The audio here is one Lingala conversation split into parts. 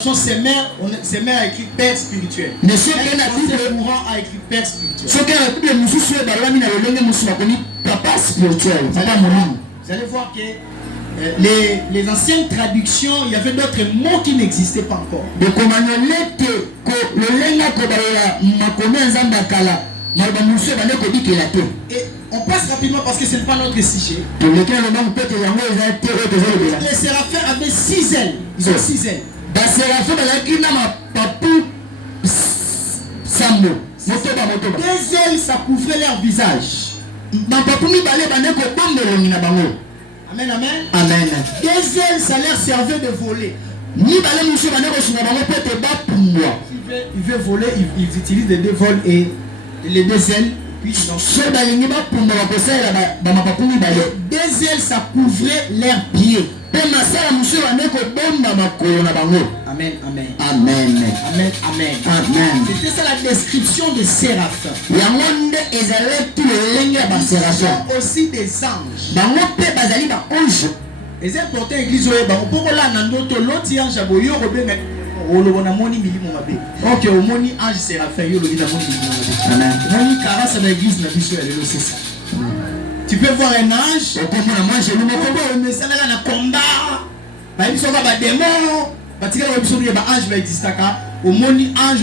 Ses mères a écrit père spirituel. Mais ce qu'elle a dit, le mourant a écrit père spirituel. Ce qu'elle a dit, le papa spirituel. Vous allez voir que les anciennes traductions, il y avait d'autres mots qui n'existaient pas encore. Et on passe rapidement parce que ce n'est pas notre sujet. Les séraphins avaient 6 ailes. Ils ont 6 ailes. Deux ailes, ça couvrait leur visage. Amen, amen. Amen. Deux ailes, ça leur servait de voler. Il veut voler, ils utilisent les deux vols et les deux ailes. Puis deux ailes, ça couvrait leurs pieds. Amen, amen. Amen. Amen, amen. Amen. C'était ça la description des séraphins. Ils sont aussi des anges. Les importants églises, ok, au moni ange séraphin, tu peux voir un ange, mais ça n'a combat. Il y a des démons. Au moni ange,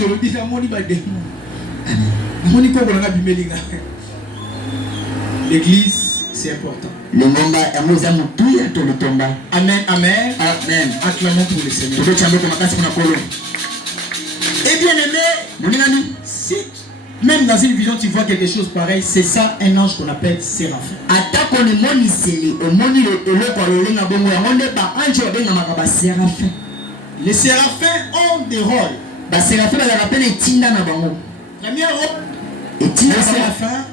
l'église, c'est important. Amen, amen. Amen. Acclamons pour le Seigneur. Et bien aimé, si même dans une vision tu vois quelque chose pareil, c'est ça un ange qu'on appelle séraphin. Les séraphins ont des rôles. Premier rôle des séraphins,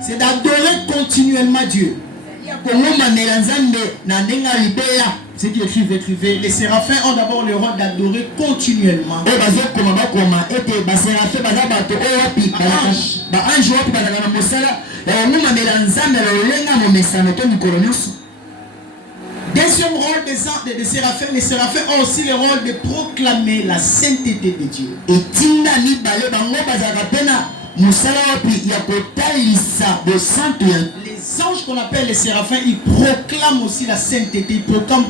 c'est d'adorer continuellement Dieu. Ceux qui écrivent, les séraphins ont d'abord le rôle d'adorer continuellement. Deuxième rôle des séraphins, les séraphins ont aussi le rôle de proclamer la sainteté de Dieu. Les anges qu'on appelle les séraphins, ils proclament aussi la sainteté, ils proclament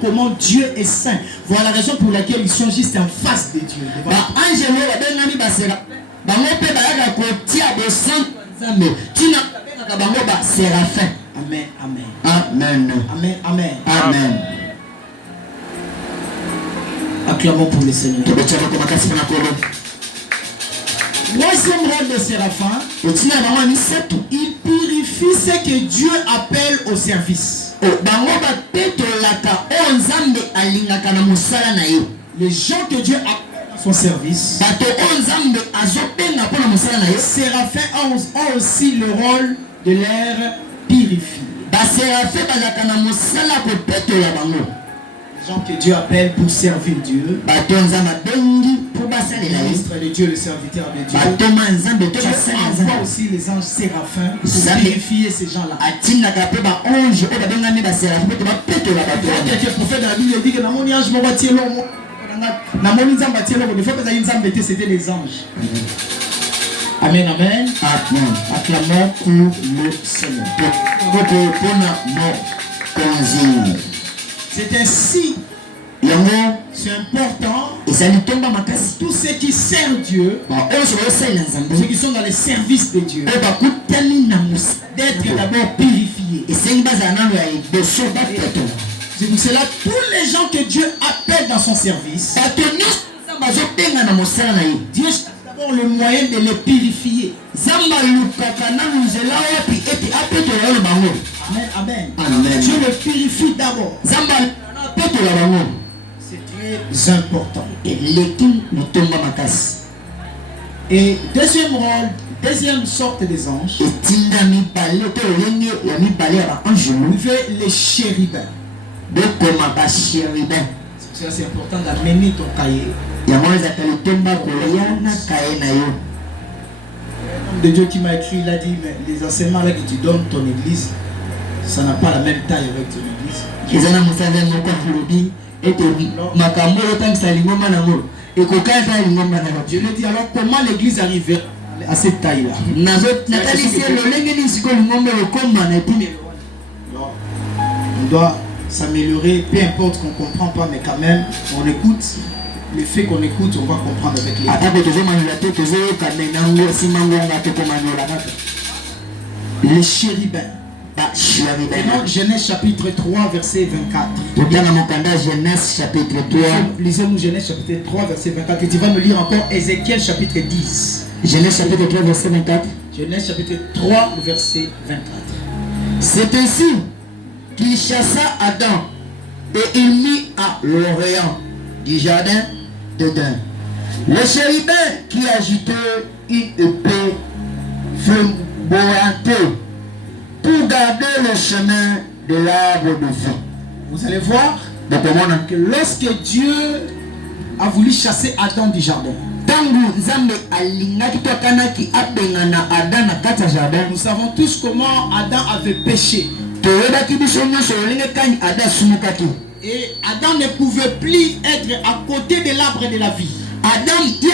comment Dieu est saint. Voilà la raison pour laquelle ils sont juste en face de Dieu. Amen, amen. Amen. Amen, amen. Amen. Acclamons pour le Seigneur. Troisième rôle de séraphin, il purifie ce que Dieu appelle au service. Les gens que Dieu appelle à son service, les séraphins ont aussi le rôle de l'air purifié. Les gens que Dieu appelle pour servir Dieu, le ministre de Dieu, le serviteur de Dieu. Dieu envoie aussi les anges séraphins pour purifier ces gens-là. Quelques prophètes de la Bible disent que c'était les anges. Amen, amen. Acclamons pour le Seigneur. C'est ainsi. C'est important. Tous ceux qui servent Dieu, ceux qui sont dans les services de Dieu, d'être d'abord purifiés. C'est pour cela tous les gens que Dieu appelle dans son service, Dieu cherche d'abord le moyen de les purifier. Amen, amen. Dieu le purifie d'abord. C'est très important. Et deuxième rôle, deuxième sorte des anges, il fait les chérubins. C'est important d'amener ton cahier. L'homme de Dieu qui m'a écrit, il a dit, mais les enseignements là que tu donnes ton église, ça n'a pas la même taille avec ton église. Je le dis, alors comment l'église arrive à cette taille-là? On doit s'améliorer, peu importe qu'on ne comprend pas, mais quand même, on écoute. Le fait qu'on écoute, on va comprendre avec les chérubins. Maintenant, Genèse chapitre 3, verset 24. Genèse chapitre 3. Lisez-nous Genèse chapitre 3, verset 24. Et tu vas me lire encore Ézéchiel chapitre 10. Genèse chapitre 3, verset 24. Genèse chapitre 3, verset 24. C'est ainsi qu'il chassa Adam et il mit à l'orient du jardin d'Éden le chérubin qui agitait une épée flamboyante pour garder le chemin de l'arbre de vie. Vous allez voir que lorsque Dieu a voulu chasser Adam du jardin, nous savons tous comment Adam avait péché. Et Adam ne pouvait plus être à côté de l'arbre de la vie. Dieu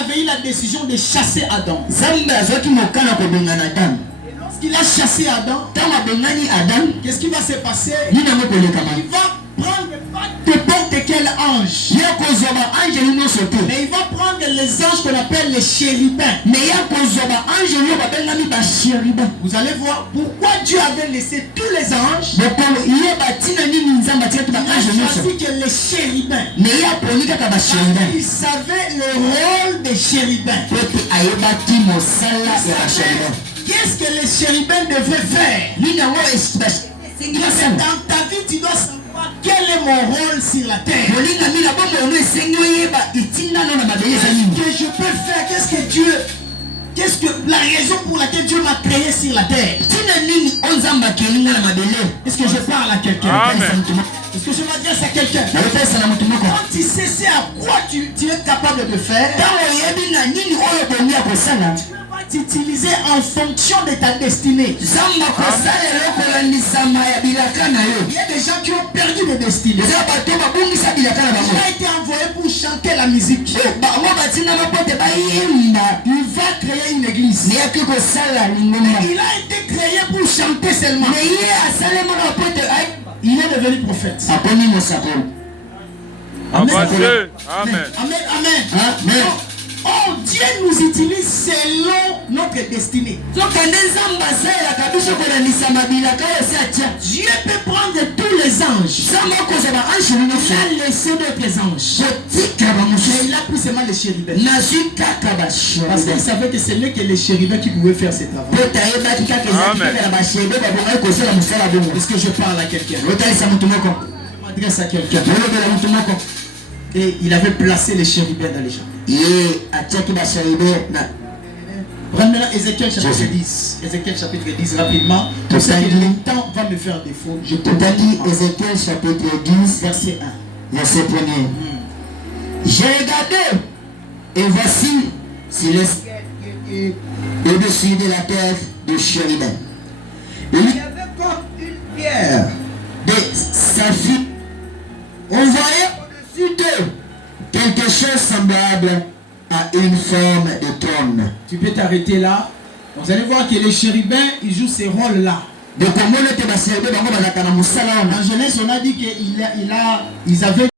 avait eu la décision de chasser Adam. Et lorsqu'il a chassé Adam, qu'est-ce qui va se passer? Il va prendre n'importe quel ange. Mais il va prendre les anges qu'on appelle les chérubins. Vous allez voir pourquoi Dieu avait laissé tous les anges. Il a choisi que les chérubins. Il savait le rôle des chérubins. Qu'est-ce que les chérubins devaient faire? Dans ta vie, tu dois savoir quel est mon rôle sur la terre. Qu'est-ce que je peux faire? Qu'est-ce que la raison pour laquelle Dieu m'a créé sur la terre? Est-ce que je parle à quelqu'un? Est-ce que je m'adresse à quelqu'un? Quand tu sais c'est à quoi tu es capable de faire, t'utiliser en fonction de ta destinée. Il y a des gens qui ont perdu de destinée. Il a été envoyé pour chanter la musique. Il va créer une église. Il a été créé pour chanter seulement. Il est devenu prophète. Amen. Amen. Amen. Oh, Dieu nous utilise selon notre destinée. Dieu peut prendre tous les anges. Il a laissé d'autres anges. Mais il a pris seulement les chérubins. Parce qu'il savait que ce n'est que les chérubins qui pouvaient faire ce travail. Est-ce que je parle à quelqu'un? Je m'adresse à quelqu'un. Et il avait placé les chérubins dans les gens. Prends maintenant Ézéchiel chapitre 10. Ézéchiel chapitre 10 rapidement. Parce que le temps va me faire défaut. Je te dis Ézéchiel chapitre 10 verset 1. Verset 1. J'ai regardé et voici c'est le ciel au-dessus de la tête de chérubin. Il y avait comme une pierre de saphir. On voyait au-dessus d'eux quelque chose semblable à une forme de trône. Tu peux t'arrêter là. Vous allez voir que les chérubins, ils jouent ces rôles-là. En Genèse, on a dit qu'ils avaient